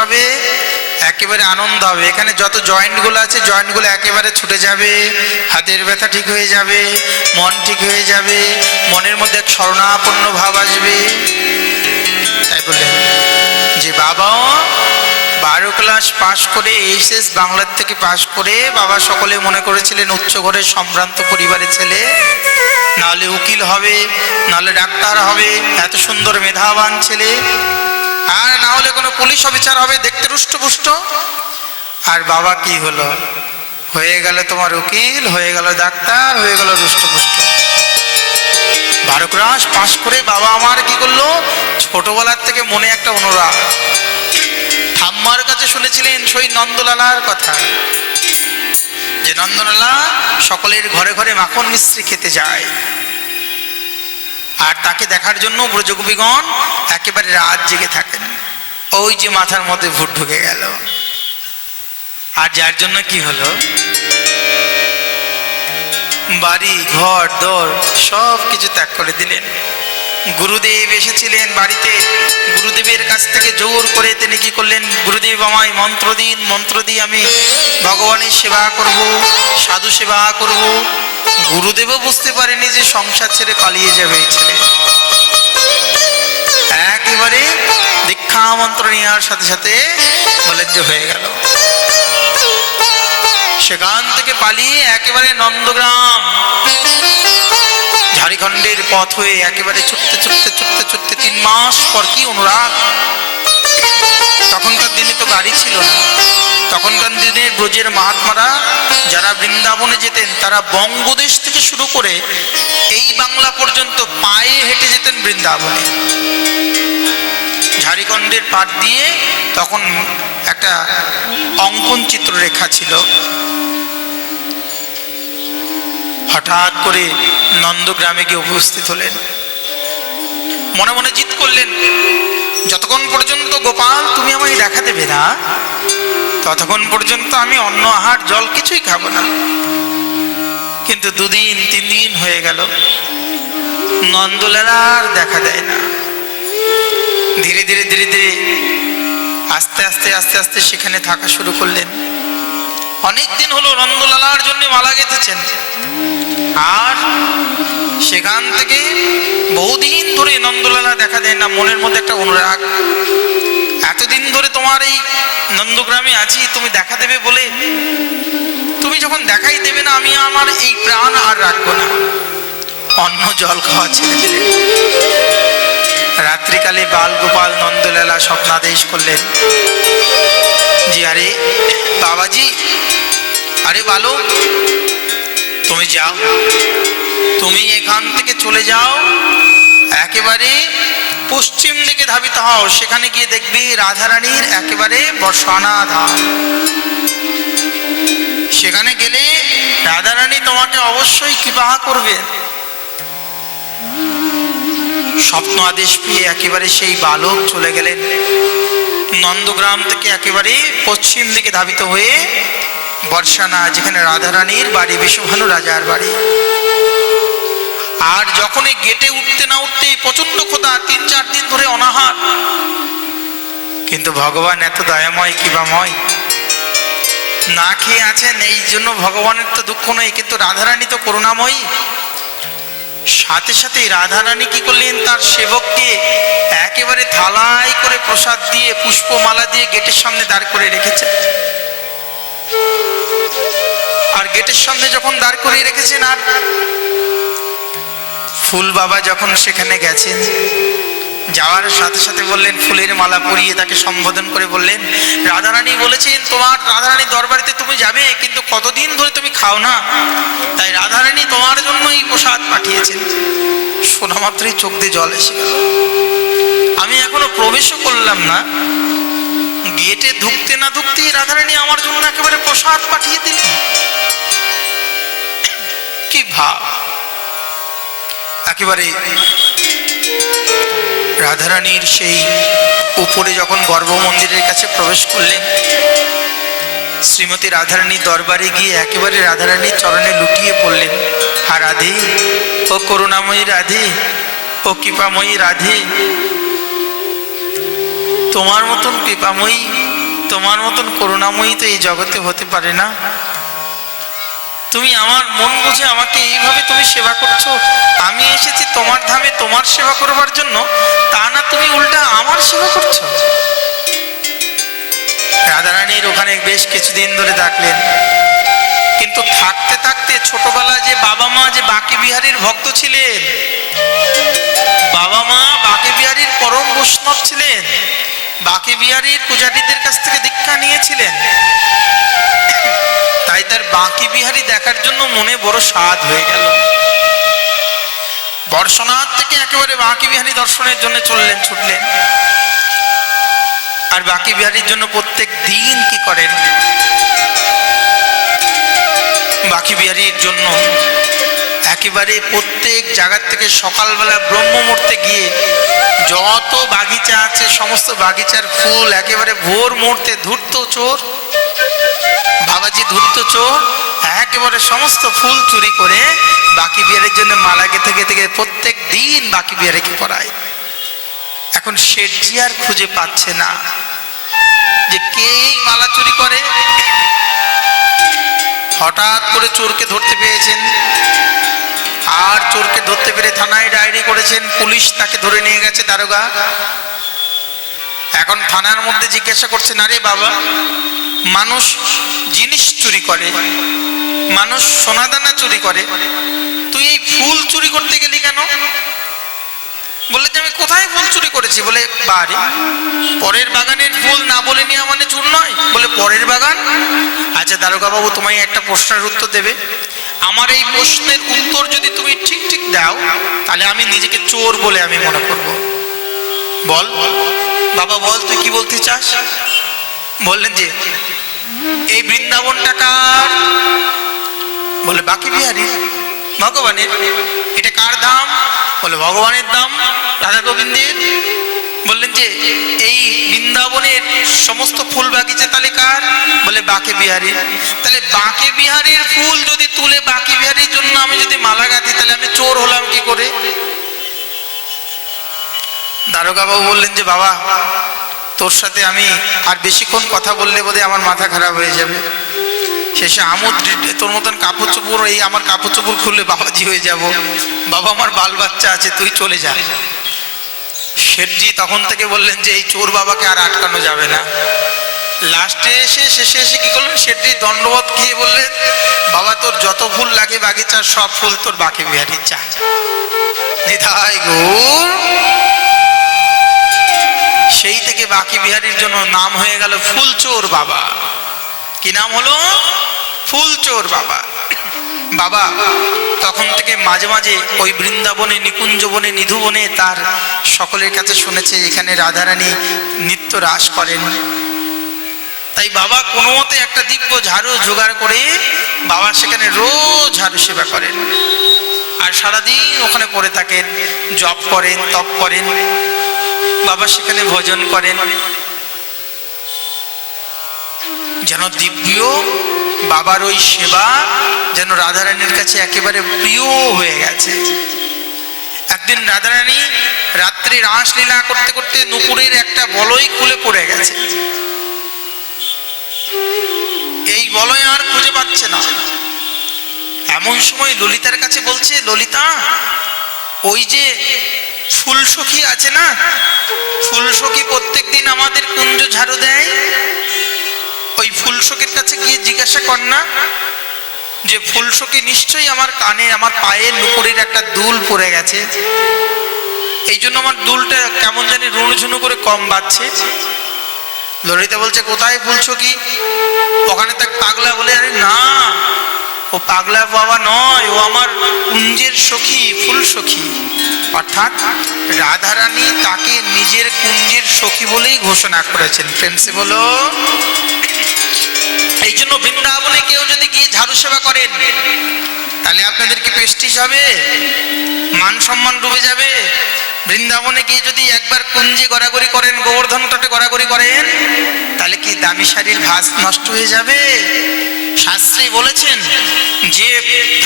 হবে, একেবারে আনন্দ হবে। এখানে যত জয়েন্টগুলো আছে জয়েন্টগুলো একেবারে ছুটে যাবে, হাতের ব্যথা ঠিক হয়ে যাবে, মন ঠিক হয়ে যাবে, মনের মধ্যে এক শরণাপন্ন ভাব আসবে। তাই বললেন, যে বাবাও বারো ক্লাস পাশ করে এইচএস বাংলার থেকে পাশ করে বাবা সকলে মনে করেছিলেন উচ্চ ঘরের সম্ভ্রান্ত পরিবারের ছেলে। নাহলে উকিল হবে, নাহলে ডাক্তার হবে, এত সুন্দর মেধাবান ছেলে। আর না হলে কোনো পুলিশ অফিসার হবে, দেখতে রুষ্টপুষ্ট। আর বাবা কি হলো? হয়ে গেল তোমার উকিল, হয়ে গেল ডাক্তার, হয়ে গেল রুষ্টপুষ্ট। বারো ক্লাস পাশ করে বাবা আমার কি করল? ছোটবেলার থেকে মনে একটা অনুরাগ। ঠাম্মার কাছে শুনেছিলেন সেই নন্দলালার কথা। যে নন্দলালা সকলের ঘরে ঘরে মাখন মিস্ত্রি খেতে যায়। আর তাকে দেখার জন্য ব্রজগোপীগণ একেবারে রাত জেগে থাকেন। ওই যে মাথার মধ্যে ভুট ঢুকে গেল। আর যার জন্য কি হলো? বাড়ি, ঘর দর সব কিছু ত্যাগ করে দিলেন। গুরুদেব এসেছিলেন বাড়িতে। গুরুদেবের কাছ থেকে জোর করে তিনি কি করলেন? গুরুদেব আমায় মন্ত্র দিন, মন্ত্র দিয়ে আমি ভগবানের সেবা করব, সাধু সেবা করব। গুরুদেবও বুঝতে পারেনি যে সংসার ছেড়ে পালিয়ে যাবে ছেলে। একেবারে দীক্ষা মন্ত্র নেওয়ার সাথে সাথে বলেন যে হয়ে গেল। সেখান থেকে পালিয়ে একেবারে নন্দগ্রাম। ঝাড়িখণ্ডের পথ হয়ে একেবারে ছুটতে ছুটতে ছুটতে ছুটতে তিন মাস পর কি অনুরাগ? তখনকার দিনে তো গাড়ি ছিল না। তখনকার দিনে ব্রজের মহাত্মারা যারা বৃন্দাবনে যেতেন, তারা বঙ্গদেশ থেকে শুরু করে এই বাংলা পর্যন্ত পায়ে হেঁটে যেতেন বৃন্দাবনে। ঝাড়খণ্ডের পাট দিয়ে তখন একটা অঙ্কন চিত্ররেখা ছিল। হঠাৎ করে নন্দগ্রামে গিয়ে উপস্থিত হলেন। মনে মনে জিত করলেন, যতক্ষণ পর্যন্ত গোপাল তুমি আমায় দেখা দেবে না, ততক্ষণ পর্যন্ত আমি অন্ন আহার, জল কিছুই খাব না। কিন্তু দুদিন তিন দিন হয়ে গেল। নন্দলালা আর দেখা দেয় না। ধীরে ধীরে ধীরে ধীরে আস্তে আস্তে আস্তে আস্তে সেখানে থাকা শুরু করলেন। অনেক দিন হলো নন্দলালার জন্য মালা গেঁথেছেন। আর সেখান থেকে বহুদিন ধরে নন্দলালা দেখা দেয় না, মনের মধ্যে একটা অনুরাগ। এতদিন ধরে তোমার এই নন্দগ্রামে আছি, তুমি দেখা দেবে বলে। তুমি যখন দেখাই দেবে না, আমি আমার এই প্রাণ আর রাখব না। অন্ন জল খাওয়া ছেড়ে দিলে রাত্রিকালে বাল গোপাল নন্দলালা স্বপ্নাদেশ করলেন। জি, আরে, বাবাজি, আরে বালক তুমি যাও। তুমি এখান থেকে চলে যাও। একেবারে পশ্চিম দিকে ধাবিত হও। সেখানে গিয়ে দেখবি রাধারানীর একেবারে বর্ষানা ধাম সেখানে গেলে রাধারানী তোমাকে অবশ্যই কৃপা করবে। স্বপ্ন আদেশ পেয়ে একেবারে সেই বালক চলে গেলেন। নন্দগ্রাম থেকে একেবারে পশ্চিম দিকে ধাবিত হয়ে বর্ষানা যেখানে রাধারানীর বাড়ি, বিশ্বভানু রাজার বাড়ি। আর যখন এই গেটে উঠতে না উঠতে প্রচণ্ড খোদা তিন চার দিন ধরে অনাহার। কিন্তু ভগবান এত দয়াময় কিবাময় না খেয়ে আছেন, এই জন্য ভগবানের তো দুঃখ নয় কিন্তু রাধারানী তো করুণাময়ী। সাথে সাথে রাধারানী কি করলেন? তার সেবককে একেবারে থালাই করে প্রসাদ দিয়ে পুষ্পমালা দিয়ে গেটের সামনে দাঁড় করে রেখেছে। আর গেটের সামনে যখন দাঁড় করিয়ে রেখেছেন আর ফুল বাবা যখন সেখানে গেছেন যাওয়ার সাথে সাথে বললেন, ফুলের মালা পরিয়ে তাকে সম্বোধন করে বললেন, রাধারানী বলেছেন, তোমার রাধারানী দরবারিতে তুমি যাবে, কিন্তু কতদিন ধরে তুমি খাও না? তাই রাধারানী তোমার জন্য এই প্রসাদ পাঠিয়েছেন। শোনা মাত্রই চোখ দিয়ে জল এসে গেল। আমি এখনও প্রবেশও করলাম না। গেটে ঢুকতে না ঢুকতেই রাধারানী আমার জন্য একেবারে প্রসাদ পাঠিয়ে দিলেন। কি ভাব। একেবারে রাধারানীর সেই উপরে যখন গর্ভ মন্দিরের কাছে প্রবেশ করলেন, শ্রীমতী রাধারানীর দরবারে গিয়ে একেবারে রাধারানীর চরণে লুটিয়ে পড়লেন। হা রাধে, ও করুণাময়ী রাধে, ও কৃপাময়ী রাধে। তোমার মতন কৃপাময়ী, তোমার মতন করুণাময়ী তো এই জগতে হতে পারে না। তুমি আমার মন বুঝে আমাকে এইভাবে তুমি সেবা করছ? আমি এসেছি তোমার ধামে তোমার সেবা করবার জন্য। তা না, তুমি উল্টা আমার সেবা করছ? রাধারানীর ওখানে বেশ কিছুদিন ধরে থাকলেন। কিন্তু থাকতে থাকতে ছোটবেলায় যে বাবা মা যে বাকি বিহারীর ভক্ত ছিলেন, বাবা মা বাকি বিহারীর পরম বৈষ্ণব ছিলেন, বাকি বিহারীর পূজারীদের কাছ থেকে দীক্ষা নিয়েছিলেন। তাই তার বাঁকি বিহারী দেখার জন্য মনে বড় স্বাদ হয়ে গেল। বর্ষনাথ থেকে একেবারে বাঁকি বিহারী দর্শনের জন্য চললেন, ছুটলেন। আর বাকি বিহারীর জন্য প্রত্যেক দিন কি করেন? বাকি বিহারীর জন্য একেবারে প্রত্যেক জায়গার থেকে সকালবেলা ব্রহ্ম মুহূর্তে গিয়ে যত বাগিচা আছে, সমস্ত বাগিচার ফুল একেবারে ভোর মুহূর্তে ধূর্ত চোর বাবাজি ধূর্ত চোর, একেবারে সমস্ত ফুল চুরি করে বাকি বিহারের জন্য মালা গেথে গেথে প্রত্যেক দিন বাকি বিহারিকে পড়ায়। এখন শেঠজি আর খুঁজে পাচ্ছে না যে কে মালা চুরি করে। হঠাৎ করে চোরকে ধরতে পেয়েছেন আর চোরকে ধরতে পেরে থানায় ডায়েরি করেছেন। পুলিশ তাকে ধরে নিয়ে গেছে দারোগা। এখন থানার মধ্যে জিজ্ঞাসা করছেন আরে বাবা, মানুষ জিনিস চুরি করে, মানুষ সোনাদানা চুরি করে, তুই এই ফুল চুরি করতে গেলি কেন? বললে যে, আমি কোথায় ফুল চুরি করেছি? বলে, বাড়ি, পরের বাগানের ফুল না বলে নেওয়া মানে চুর নয়। বলে, পরের বাগান? আচ্ছা দারোগা বাবু তোমায় একটা প্রশ্নের উত্তর দেবে। আমার এই প্রশ্নের উত্তর যদি তুমি ঠিক ঠিক দাও, তাহলে আমি নিজেকে চোর বলে আমি মনে করব। বল। বাবা বল, তুই কি বলতে চাস? বললেন যে, এই বৃন্দাবনটা কার? বলে, বাকি বিহারি, ভগবানের। এটা কার দাম? বলে, ভগবানের দাম, রাধা গোবিন্দের। বললেন যে, এই বৃন্দাবনের সমস্ত ফুল বাগিচা তাহলে কার? বলে, বাকে বিহারি তাহলে বাকে বিহারির ফুল যদি তুলে বাকি বিহারির জন্য আমি যদি মালা গাঁথি, তাহলে আমি চোর হলাম কি করে? দারোগা বাবু বললেন যে, বাবা, তোর সাথে আমি আর বেশিক্ষণ কথা বললে বোধহয় আমার মাথা খারাপ হয়ে যাবে। শেষে আমোদ তোর মতন কাপড় চোপড় এই আমার কাপড় চোপড় খুললে বাবাজি হয়ে যাব। বাবা, আমার বাল বাচ্চা আছে, তুই চলে যা। শেঠজি তখন থেকে বললেন যে, এই চোর বাবাকে আর আটকানো যাবে না। লাস্টে এসে, শেষে এসে কি করলেন? শেঠজি দণ্ডবোধ খেয়ে বললেন, বাবা, তোর যত ফুল লাগে বাগিচার সব ফুল তোর বাকি বিহারির চা নিধাই গৌর সেই থেকে বাকি বিহারীর জন্য নাম হয়ে গেল ফুলচোর বাবা। কি নাম হলো? ফুলচোর বাবা। বাবা, তখন থেকে মাঝে মাঝে ওই বৃন্দাবনে নিকুঞ্জ বনে নিধু বনে তার সকলের কাছে শুনেছে, এখানে রাধারানী নিত্য রাস করেন। তাই বাবা কোনো মতে একটা দিব্য ঝাড়ু জোগাড় করে বাবা সেখানে রোজ ঝাড়ু সেবা করেন। আর সারাদিন ওখানে পড়ে থাকেন, জপ করেন, তপ করেন। বাবা সেখানে ভোজন করেন। যেন দিব্য বাবার ওই সেবা যেন রাধারানীর কাছে একেবারে প্রিয় হয়ে গেছে। একদিন রাধারানী রাত্রি রাসলীলা করতে করতে নুপুরের একটা বলয় খুলে পড়ে গেছে। এই বলয় আর খুঁজে পাচ্ছে না। এমন সময় ললিতার কাছে বলছে, ললিতা, ওই যে ফুলসখী আছে না? ফুলসখী প্রত্যেক দিন আমাদের কুঞ্জ ঝাড়ু দেয়। ওই ফুলসখীর কাছে গিয়ে জিজ্ঞাসা কর না যে, ফুলসখী নিশ্চয়ই আমার কানে, আমার পায়ে নুপুরের একটা দুল পড়ে গেছে। এই জন্য আমার দুলটা কেমন জানি রুনুঝুনু করে কম বাজছে। ললিতা বলছে, কোথায় ফুলসখী? ওখানে তাক পাগলা বলে, আরে না ও পাগলা বাবা নয়, ও আমার কুঞ্জের সখী, ফুল সখী। অর্থাৎ রাধারানী তাকে নিজের কুঞ্জের সখী বলেই ঘোষণা করেছেন। প্রেমসে বলো। এই জন্য বৃন্দাবনে কেউ যদি গিয়ে ঝাড়ু সেবা করেন, তাহলে আপনাদের কি প্রেস্টিজ হবে? মান সম্মান ডুবে যাবে? বৃন্দাবনে গিয়ে যদি একবার কুঞ্জে গড়াগড়ি করেন, গোবর্ধন তটে গড়াগড়ি করেন, তাহলে কি দামি শাড়ির ভাস নষ্ট হয়ে যাবে? শাস্ত্রী বলেছেন যে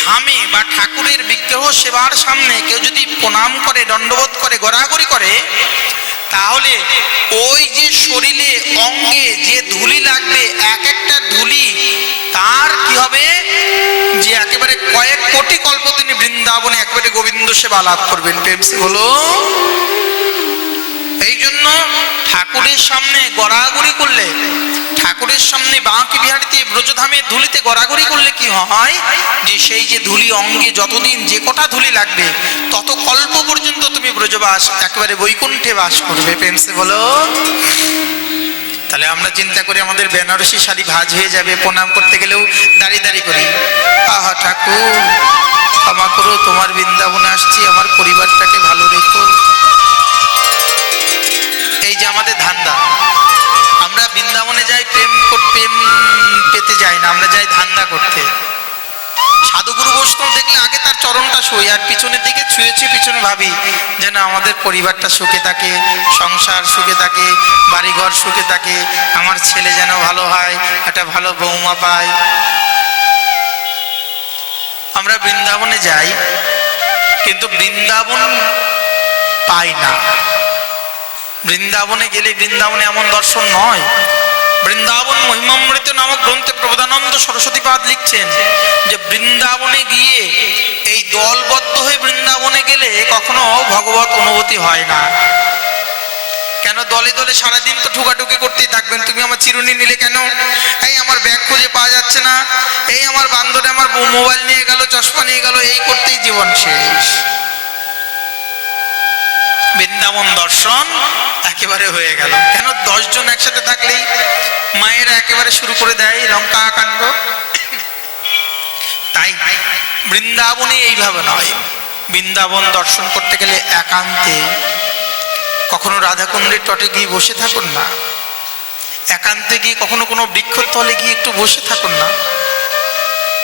ধামে বা ঠাকুরের বিগ্রহ সেবার সামনে কেউ যদি প্রণাম করে, দণ্ডবোধ করে, গড়াগড়ি করে, তাহলে ওই যে শরীরে অঙ্গে যে ধুলি লাগবে, এক একটা ধুলি, তার কি হবে? যে একেবারে কয়েক কোটি কল্প তিনি বৃন্দাবনে একেবারে গোবিন্দ সেবা লাভ করবেন। প্রেমসি জন্য ঠাকুরের সামনে গড়াগড়ি করলে, ঠাকুরের সামনে বাঁকি বিহারিতে ব্রজধামে ধুলিতে গড়াগড়ি করলে কি হয়? যে সেই যে ধুলি অঙ্গে যতদিন যে কটা ধুলি লাগবে, তত কল্প পর্যন্ত তুমি ব্রজবাস, একেবারে বৈকুণ্ঠে বাস করবে, প্রেমসে বলো। তাহলে আমরা চিন্তা করি আমাদের বেনারসি শাড়ি ভাজ হয়ে যাবে, প্রণাম করতে গেলেও দাঁড়িয়ে দাঁড়িয়ে করি। আহা ঠাকুর, ক্ষমা করো, তোমার বৃন্দাবনে আসছি, আমার পরিবারটাকে ভালো রেখো। বৃন্দাবনে যাই, প্রেম প্রেম পেতে যাই না, আমরা যাই ধান্দা করতে। সাধুগুরু বৈষ্ণব দেখলে আগে তার চরণটা শুই, আর পিছনের দিকে ছুঁয়েছি, পিছনে ভাবি যেন আমাদের পরিবারটা সুখে থাকে, সংসার সুখে থাকে, বাড়িঘর সুখে থাকে, আমার ছেলে যেন ভালো হয়, একটা ভালো বৌমা পায়। আমরা বৃন্দাবনে যাই, কিন্তু বৃন্দাবন পাই না। বৃন্দাবনে গেলে বৃন্দাবনে এমন দর্শন নয়। বৃন্দাবন মহিমামৃত নামক গ্রন্থে প্রবোধানন্দ সরস্বতীপাদ লিখছেন যে বৃন্দাবনে গিয়ে এই দলবদ্ধ হয়ে বৃন্দাবনে গেলে কখনো ভগবত অনুভূতি হয় না। কেন দলে দলে সারাদিন তো ঠুকাঠুকি করতেই থাকবেন? তুমি আমার চিরুনি নিলে কেন? এই আমার ব্যাগ খুঁজে পাওয়া যাচ্ছে না। এই আমার বান্ধবী আমার মোবাইল নিয়ে গেল, চশমা নিয়ে গেল, এই করতেই জীবন শেষ। বৃন্দাবন দর্শন একেবারে হয়ে গেল। কেন দশজন একসাথে থাকলেই মায়েরা একেবারে শুরু করে দেয় লঙ্কা কাণ্ড? তাই বৃন্দাবনে এইভাবে নয়। বৃন্দাবন দর্শন করতে গেলে একান্তে। কখনো রাধাকুণ্ডের তটে গিয়ে বসে থাকুন না। একান্তে গিয়ে কখনো কোনো বৃক্ষতলে গিয়ে একটু বসে থাকুন না।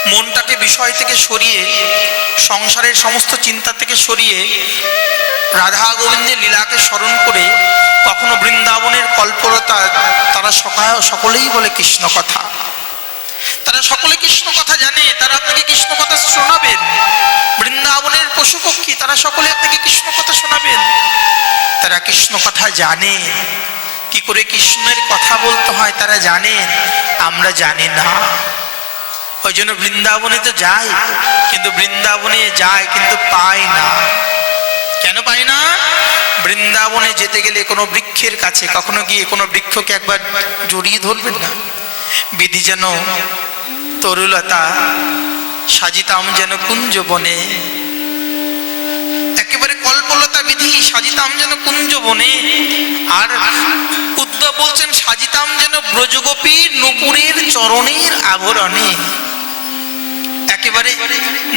মনটাকে বিষয় থেকে সরিয়ে, সংসারের সমস্ত চিন্তা থেকে সরিয়ে রাধা গোবিন্দের লীলাকে স্মরণ করে কখনো বৃন্দাবনের কল্পলতা তারা সকাল সকলেই বলে কৃষ্ণ কথা। তারা সকলে কৃষ্ণ কথা জানে, তারা আপনাকে কৃষ্ণ কথা শোনাবেন। বৃন্দাবনের পশু পক্ষী, তারা সকলে আপনাকে কৃষ্ণ কথা শোনাবেন। তারা কৃষ্ণ কথা জানে। কি করে কৃষ্ণের কথা বলতে হয় তারা জানেন আমরা জানি না। ওই জন্য বৃন্দাবনে তো যাই কিন্তু বৃন্দাবনে যায়, কিন্তু পাই না। কেন পাই না? বৃন্দাবনে যেতে গেলে কোনো বৃক্ষের কাছে, কখনো গিয়ে কোনো বৃক্ষকে একবার জড়িয়ে ধরবেন না? বিধি যেন তরুলতা, সাজিতাম যেন কুঞ্জ বনে একেবারে কল্পলতা বিধি, সাজিতাম যেন কুঞ্জ বনে আর উদ্ধব বলছেন, সাজিতাম যেন ব্রজগোপীর নুপুরের চরণের আভরণে একেবারে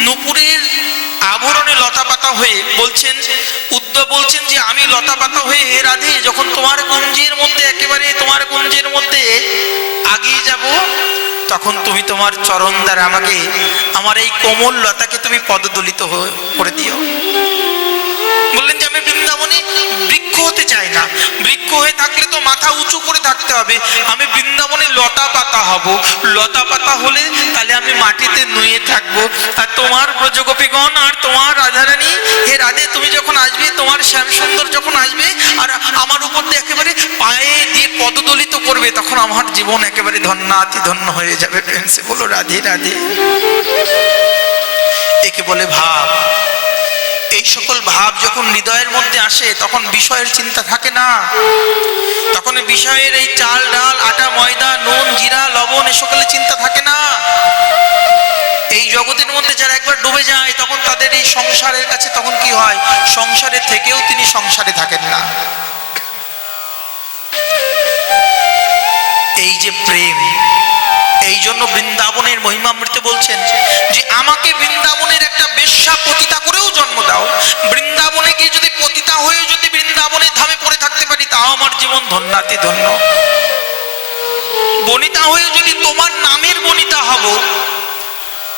নুপুরের আভরণে লতা পাতা হয়ে বলছেন, উদ্ধব বলছেন যে, আমি লতা পাতা হয়ে হে রাধে, যখন তোমার গুঞ্জের মধ্যে, একেবারে তোমার গুঞ্জের মধ্যে আগিয়ে যাব, তখন তুমি তোমার চরণ দ্বারা আমাকে, আমার এই কোমল লতাকে তুমি পদদলিত করে দিও। চাই না। বৃক্ষ হয়ে থাকলে তো মাথা উঁচু করে থাকতে হবে। আমি বৃন্দাবনে লতা পাতা হব। লতা পাতা হলে তাহলে আমি মাটিতে নুয়ে থাকব। আর তোমার ব্রজগোপীগণ আর তোমার রাধারানী, হে রাধে, তুমি যখন আসবে, তোমার শ্যাম সুন্দর যখন আসবে, আর আমার উপর দিয়ে একেবারে পায়ে দিয়ে পদদলিত করবে, তখন আমার জীবন একেবারে ধন্যাতি ধন্য হয়ে যাবে। প্রেমসে বলো, রাধে রাধে। একে বলে ভাব। এই সকল ভাব যখন হৃদয়ের মধ্যে আসে, তখন বিষয়ের চিন্তা থাকে না। তখন বিষয়ের এই চাল, ডাল, আটা, ময়দা, নুন, জিরা, লবণ এ সকলের চিন্তা থাকে না। এই জগতের মধ্যে যারা একবার ডুবে যায়, তখন তাদের এই সংসারের কাছে তখন কি হয়? সংসারে থেকেও তিনি সংসারে থাকেন না। এই যে প্রেম এই জন্য বৃন্দাবনের মহিমামৃত বলছেন যে, আমাকে বৃন্দাবনের একটা বেশ্যা পতিতা করেও জন্ম দাও। বৃন্দাবনে গিয়ে যদি পতিতা হয়ে যদি বৃন্দাবনের ধামে পড়ে থাকতে পারি, তাও আমার জীবন ধন্যাতি ধন্য। বনিতা হয়ে যদি তোমার নামের বনিতা হব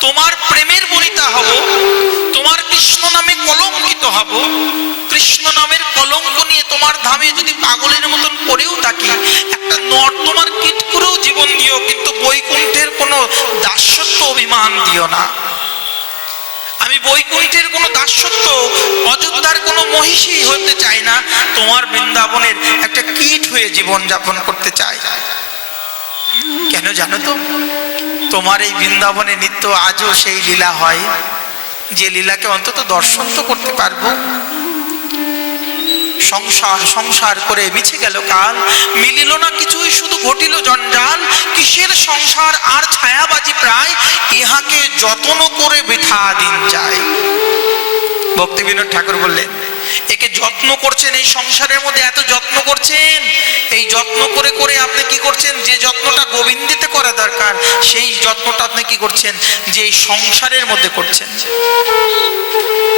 তোমার প্রেমের বনিতা হব, তোমার কৃষ্ণ নামে কলঙ্কিত হব, কৃষ্ণ নামের কলঙ্ক নিয়ে তোমার ধামে যদি পাগলের মতন পড়েও থাকি একটা নর্দমার কীট করেও জীবন দিও, কিন্তু বৈকুণ্ঠের কোনো দাসত্ব অভিমান দিও না। আমি বৈকুণ্ঠের কোনো দাসত্ব, অযোধ্যার কোনো মহিষী হতে চাই না, তোমার বৃন্দাবনের একটা কীট হয়ে জীবন যাপন করতে চাই। কেন জানো তো? তোমার এই বৃন্দাবনে নিত্য আজও সেই লীলা হয়। যে লীলাকে অন্তত দর্শন তো করতে পারব। সংসার সংসার করে মিছে গেল কাল। মিলিল না কিছুই, শুধু ঘটিল জঞ্জাল। কিসের সংসার, আর ছায়াবাজি প্রায়? ইহাকে যত্ন করে বৃথা দিন যায়। ভক্তি বিনোদ ঠাকুর বললেন একে যত্ন করছেন, এই সংসারের মধ্যে এত যত্ন করছেন? এই যত্ন করে করে আপনি কি করছেন? যে যত্নটা গোবিন্দিতে করা দরকার, সেই যত্নটা আপনি কি করছেন? যে এই সংসারের মধ্যে করছেন।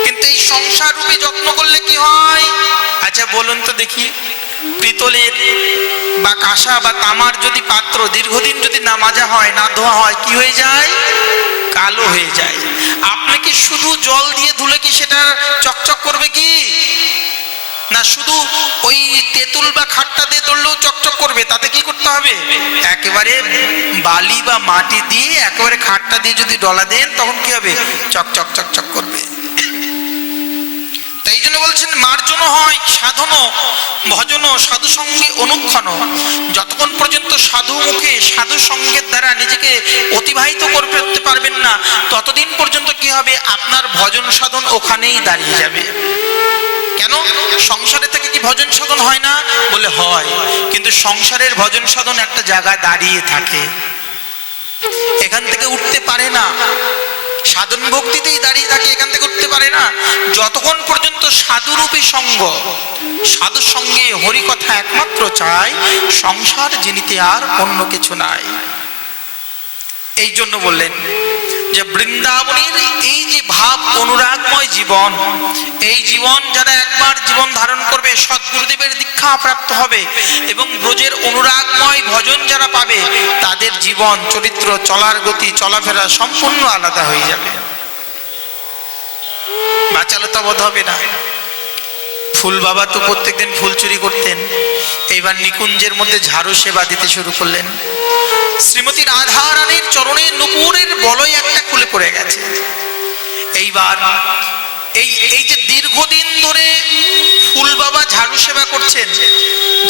কিন্তু এই সংসার রূপে যত্ন করলে কি হয়? আচ্ছা বলুন তো দেখি। পিতলের বা কাঁসা বা তামার যদি পাত্র দীর্ঘদিন যদি না মাজা হয়, না ধোয়া হয়, কি হয়ে যায়? কালো হয়ে যায়। কি শুধু জল দিয়ে ধুলে কি সেটা চকচক করবে কি? না, শুধু ওই তেঁতুল বা খাট্টা দিয়ে ধরলেও চকচক করবে, তাতে কি করতে হবে? একেবারে বালি বা মাটি দিয়ে একেবারে খাটটা দিয়ে যদি ডলা দেন, তখন কি হবে? চকচক চকচক করবে। বলছেন মার্জন হয় সাধন ভজন সাধু সঙ্গে অনুক্ষণ যতক্ষণ পর্যন্ত সাধু মুখে সাধু সঙ্গের দ্বারা নিজেকে অতিবাহিত করতে পারবেন না, ততদিন পর্যন্ত কি হবে? আপনার ভজন সাধন ওখানেই দাঁড়িয়ে যাবে। কেন? সংসারে থেকে কি ভজন সাধন হয় না? বলে, হয়। কিন্তু সংসারের ভজন সাধন একটা জায়গায় দাঁড়িয়ে থাকে। এখান থেকে উঠতে পারে না। সাধন ভক্তিতেই দাঁড়িয়ে থাকে এখান থেকে উঠতে পারে না। যতক্ষণ পর্যন্ত সাধুরূপী সঙ্গ, সাধুর সঙ্গে হরিকথা একমাত্র চাই সংসার জিনিতে আর অন্য কিছু নাই। এই জন্য বললেন যে বৃন্দাবনের এই যে ভাব, অনুরাগময় জীবন, এই জীবন যারা একবার জীবন ধারণ করবে, সদ্গুরুদেবের দীক্ষা প্রাপ্ত হবে এবং ব্রজের অনুরাগময় ভজন যারা পাবে, তাদের জীবন, চরিত্র, চলার গতি, চলাফেরা সম্পূর্ণ আলাদা হয়ে যাবে। বাচালতা বোধ হবে না। ফুল বাবা তো প্রত্যেকদিন ফুল চুরি করতেন। এইবার নিকুঞ্জের মধ্যে ঝাড়ু সেবা দিতে শুরু করলেন। শ্রীমতী রাধা রানীর চরণে নুপুরের বলয় একটা খুলে পড়ে গেছে। এইবার এই এই যে দীর্ঘদিন ধরে ফুল বাবা ঝাড়ু সেবা করছেন,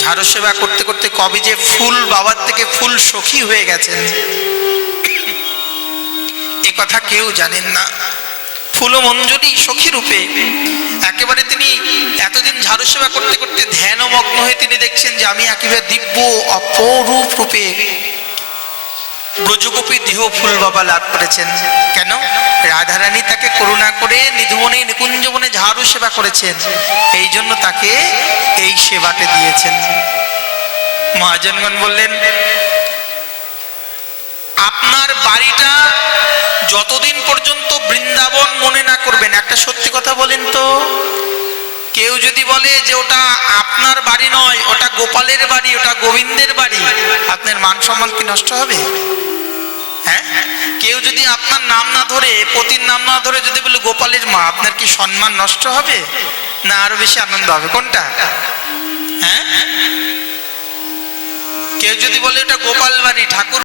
ঝাড়ু সেবা করতে করতে কবে যে ফুল বাবার থেকে ফুল সখী হয়ে গেছেন। এ কথা কেউ জানেন না। ফুল মঞ্জুরি সখী রূপে একেবারে তিনি এতদিন ঝাড়ু সেবা করতে করতে ধ্যান ধ্যানমগ্ন হয়ে তিনি দেখছেন যে আমি একেবারে দিব্য, অপরূপ রূপে ব্রজগোপী দেহ ফুল বাবা লাভ করেছেন। কেন? রাধারানী তাকে করুণা করে নিধুবনে, নিকুঞ্জবনে ঝাড়ু সেবা করেছেন। এই জন্য তাকে এই সেবাতে দিয়েছেন। মহাজনগণ বললেন বাড়িটা যতদিন পর্যন্ত বৃন্দাবন মনে না করবেন, একটা সত্যি কথা বলেন তো। কেউ যদি বলে যে ওটা আপনার বাড়ি নয়, ওটা গোপালের বাড়ি, ওটা গোবিন্দের বাড়ি, আপনার মান সম্মান কি নষ্ট হবে? হ্যাঁ? কেউ যদি আপনার নাম না ধরে, পতির নাম না ধরে যদি বলে, গোপালের মা, আপনার কি সম্মান নষ্ট হবে? না, আরও বেশি আনন্দ হবে। কোনটা? হ্যাঁ? কেউ যদি বলে, ওটা গোপাল বাড়ি, ঠাকুর